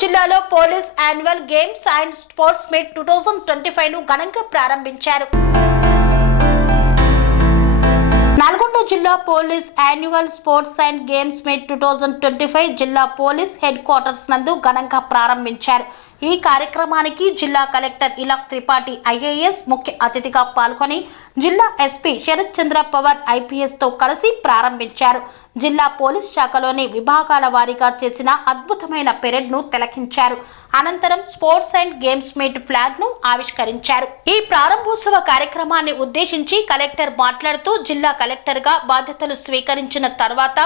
జిల్లాలో police annual games and sports meet two thousand twenty ఫైవ్ను ఘనంగా ప్రారంభించారు. నల్గొండ జిల్లా police annual sports and games meet two thousand twenty five జిల్లా police headquarters నందు ఘనంగా ప్రారంభించారు. ఈ కార్యక్రమానికి జిల్లా కలెక్టర్ ఇలాక్ త్రిపాఠి ఐఏఎస్ ముఖ్య అతిథిగా పాల్గొని జిల్లా ఎస్పీ శరత్ చంద్ర పవర్ ఐపీఎస్తో కలిసి ప్రారంభించారు. జిల్లా పోలీస్ శాఖలోని విభాగాల వారీగా చేసిన అద్భుతమైన పెరడ్ను తిలకించారు. అనంతరం స్పోర్ట్స్ అండ్ గేమ్స్ మీట్ ఫ్లాగ్ను ఆవిష్కరించారు. ఈ ప్రారంభోత్సవ కార్యక్రమాన్ని ఉద్దేశించి కలెక్టర్ మాట్లాడుతూ జిల్లా కలెక్టర్గా బాధ్యతలు స్వీకరించిన తర్వాత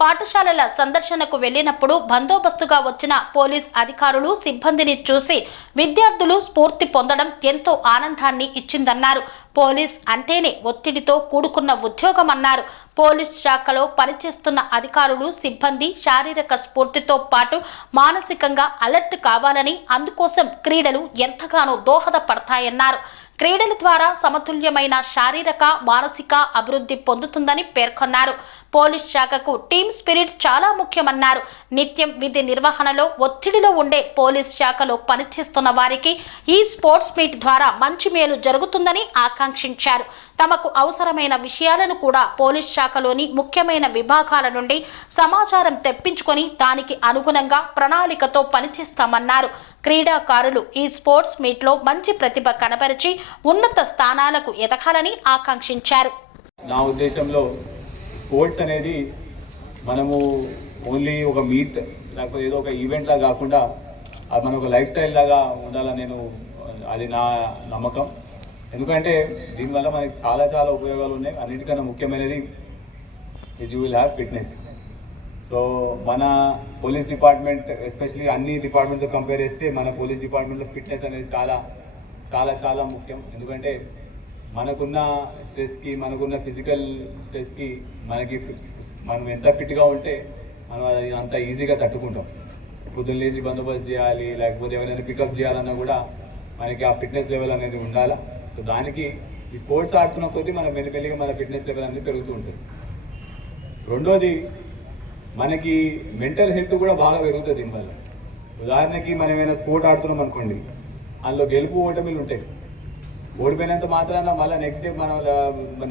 పాఠశాలల సందర్శనకు వెళ్ళినప్పుడు బందోబస్తుగా వచ్చిన పోలీస్ అధికారులు సిబ్బందిని చూసి విద్యార్థులు స్ఫూర్తి పొందడం ఎంతో ఆనందాన్ని ఇచ్చిందన్నారు. పోలీస్ అంటేనే ఒత్తిడితో కూడుకున్న ఉద్యోగం అన్నారు పోలీస్ శాఖలో పనిచేస్తున్న అధికారులు సిబ్బంది శారీరక స్ఫూర్తితో పాటు మానసికంగా అలర్ట్ కావాలని అందుకోసం క్రీడలు ఎంతగానో దోహదపడతాయన్నారు. క్రీడల ద్వారా సమతుల్యమైన శారీరక మానసిక అభివృద్ధి పొందుతుందని పేర్కొన్నారు. పోలీస్ శాఖకు టీమ్ స్పిరిట్ చాలా ముఖ్యమన్నారు. నిత్యం విధి నిర్వహణలో ఒత్తిడిలో ఉండే పోలీస్ శాఖలో పనిచేస్తున్న వారికి ఈ స్పోర్ట్స్ మీట్ ద్వారా మంచి మేలు జరుగుతుందని ఆకాంక్షించారు. తమకు అవసరమైన విషయాలను కూడా పోలీస్ శాఖలోని ముఖ్యమైన విభాగాల నుండి సమాచారం తెప్పించుకొని దానికి అనుగుణంగా ప్రణాళికతో పనిచేస్తామన్నారు. క్రీడాకారులు ఈ స్పోర్ట్స్ మీట్లో మంచి ప్రతిభ కనపరిచి ఉన్నత స్థానాలకు ఎదగాలని ఆకాంక్షించారు. నా ఉద్దేశంలో స్పోర్ట్స్ అనేది మనము ఓన్లీ ఒక మీట్ లేకపోతే ఏదో ఒక ఈవెంట్ లాగా కాకుండా అది మన ఒక లైఫ్ స్టైల్ లాగా ఉండాలని నేను అది నా నమ్మకం. ఎందుకంటే దీనివల్ల మనకి చాలా చాలా ఉపయోగాలు ఉన్నాయి. అన్నిటికన్నా ముఖ్యమైనది is you will have fitness so మన పోలీస్ డిపార్ట్మెంట్ ఎస్పెషలీ అన్ని డిపార్ట్మెంట్తో కంపేర్ చేస్తే మన పోలీస్ డిపార్ట్మెంట్లో ఫిట్నెస్ అనేది చాలా చాలా చాలా ముఖ్యం. ఎందుకంటే మనకున్న స్ట్రెస్కి మనకున్న ఫిజికల్ స్ట్రెస్కి మనకి మనం ఎంత ఫిట్గా ఉంటే మనం అది అంత ఈజీగా తట్టుకుంటాం. పొద్దున్న లేచి బందోబస్తు చేయాలి లేకపోతే ఎవరైనా పికప్ చేయాలన్నా కూడా మనకి ఆ ఫిట్నెస్ లెవెల్ అనేది ఉండాలా? సో దానికి ఈ స్పోర్ట్స్ ఆడుతున్న కొద్దీ మనం మెల్లిమెల్లిగా మన ఫిట్నెస్ లెవెల్ అనేది పెరుగుతూ ఉంటుంది. రెండోది మనకి మెంటల్ హెల్త్ కూడా బాగా పెరుగుతుంది దీనివల్ల. ఉదాహరణకి మనం ఏమైనా స్పోర్ట్ ఆడుతున్నాం అనుకోండి అందులో గెలుపు ఓటమిలు ఉంటాయి. ఓడిపోయినంత మాత్రాన మళ్ళీ నెక్స్ట్ డే మనం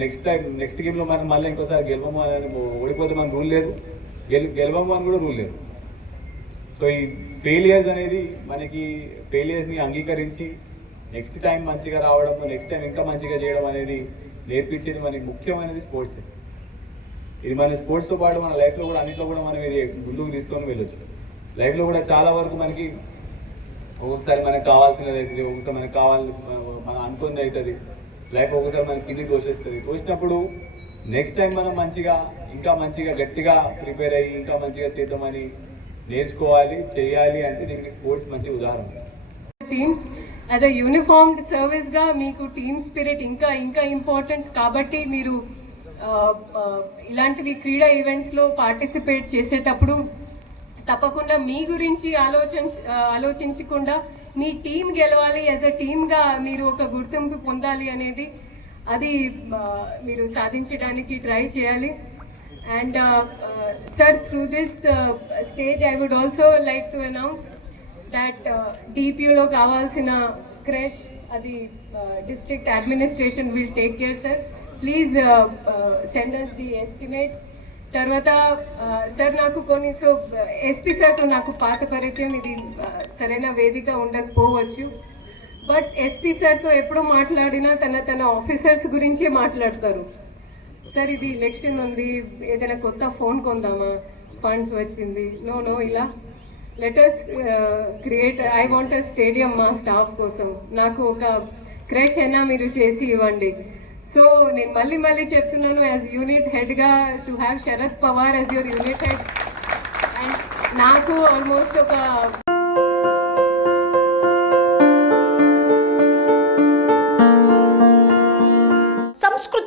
నెక్స్ట్ టైం నెక్స్ట్ గేమ్లో మనం మళ్ళీ ఇంకోసారి గెలవము అని ఓడిపోతే మనకు రూల్ లేదు. గెలు గెలవము అని కూడా రూల్ లేదు. సో ఈ ఫెయిలియర్స్ అనేది మనకి ఫెయిలియర్స్ని అంగీకరించి నెక్స్ట్ టైం మంచిగా రావడం నెక్స్ట్ టైం ఇంకా మంచిగా చేయడం అనేది నేర్పించేది మనకి ముఖ్యమైనది స్పోర్ట్స్ ఇది మన స్పోర్ట్స్తో పాటు మన లైఫ్లో కూడా అన్నింటిలో కూడా మనం ఇది ముందుకు తీసుకొని వెళ్ళొచ్చు. లైఫ్లో కూడా చాలా వరకు మనకి ఒక్కొక్కసారి మనకు కావాల్సినది అవుతుంది ఒక్కొక్కసారి మనకు కావాలి మనం అనుకుంది అవుతుంది. లైఫ్ ఒక్కొక్కసారి మనకి కింది తోసేస్తుంది తోసినప్పుడు నెక్స్ట్ టైం మనం మంచిగా ఇంకా మంచిగా గట్టిగా ప్రిపేర్ అయ్యి ఇంకా మంచిగా చేద్దామని నేర్చుకోవాలి చేయాలి అంటే దీనికి స్పోర్ట్స్ మంచి ఉదాహరణ. టీమ్ యాజ్ అ యూనిఫామ్డ్ సర్వీస్గా మీకు టీమ్ స్పిరిట్ ఇంకా ఇంకా ఇంపార్టెంట్ కాబట్టి మీరు ఇలాంటివి క్రీడా ఈవెంట్స్లో పార్టిసిపేట్ చేసేటప్పుడు తప్పకుండా మీ గురించి ఆలోచించ ఆలోచించకుండా మీ టీం గెలవాలి యాజ్ అ టీమ్గా మీరు ఒక గుర్తింపు పొందాలి అనేది అది మీరు సాధించడానికి ట్రై చేయాలి. And sir through this stage I would also like to announce that డిపియూలో కావాల్సిన క్రష్ అది district administration will take care sir please send us the estimate తర్వాత సార్ నాకు కొన్ని సో ఎస్పీ సార్తో నాకు పాత పరిచయం ఇది సరైన వేదిక ఉండకపోవచ్చు. బట్ ఎస్పీ సార్తో ఎప్పుడో మాట్లాడినా తన తన ఆఫీసర్స్ గురించే మాట్లాడతారు. సార్ ఇది ఎలక్షన్ ఉంది ఏదైనా కొత్త ఫోన్ కొందామా? ఫండ్స్ వచ్చింది. నో నో ఇలా. Letters create I want a stadium మా స్టాఫ్ కోసం. నాకు ఒక క్రష్ అయినా మీరు చేసి ఇవ్వండి. సో నేను మళ్ళీ మళ్ళీ చెప్తున్నాను యాజ్ యూనిట్ హెడ్గా to have Sharad Pawar as your unit head and నాకు ఆల్మోస్ట్ ఒక